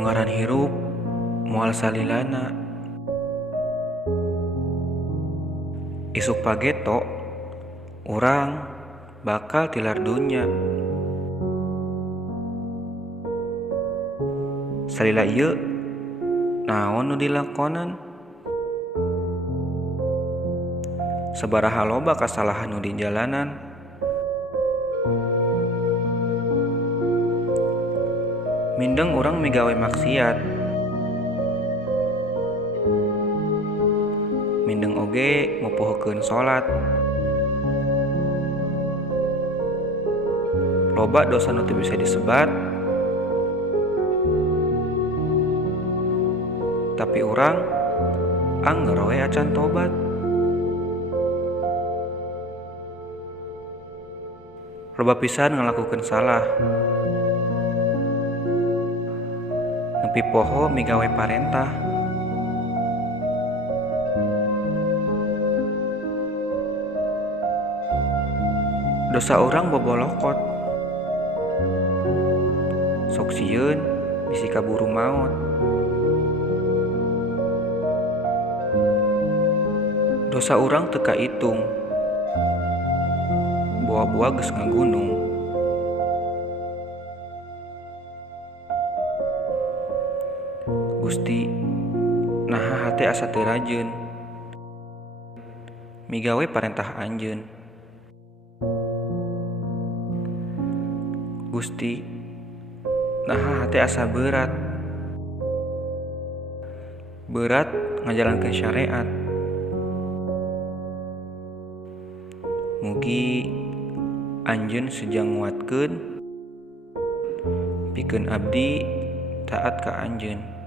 Nu ngaran hirup moal salilana. Isuk pageto urang bakal tilar dunya. Salila ieu naon nu dilakonan? Sabaraha loba kasalahan nu di jalanan. Mindeng urang migawe maksiat. Mindeng oge ngupuhkeun salat. Loba dosa nu teu bisa disebat. Tapi urang angger we acan tobat. Loba pisan ngalakukeun salah. Nepi poho migawe parentah. Dosa urang bobolokot. Sok sieun bisi kaburu maot. Dosa urang teu kaitung. Boa-boa geus ngagunung. Gusti, naha hate asa teu rajeun migawe parentah Anjeun. Gusti, naha hate asa berat ngajalankeun syariat. Mugi Anjeun sujang nguatkeun pikeun abdi taat ka Anjeun.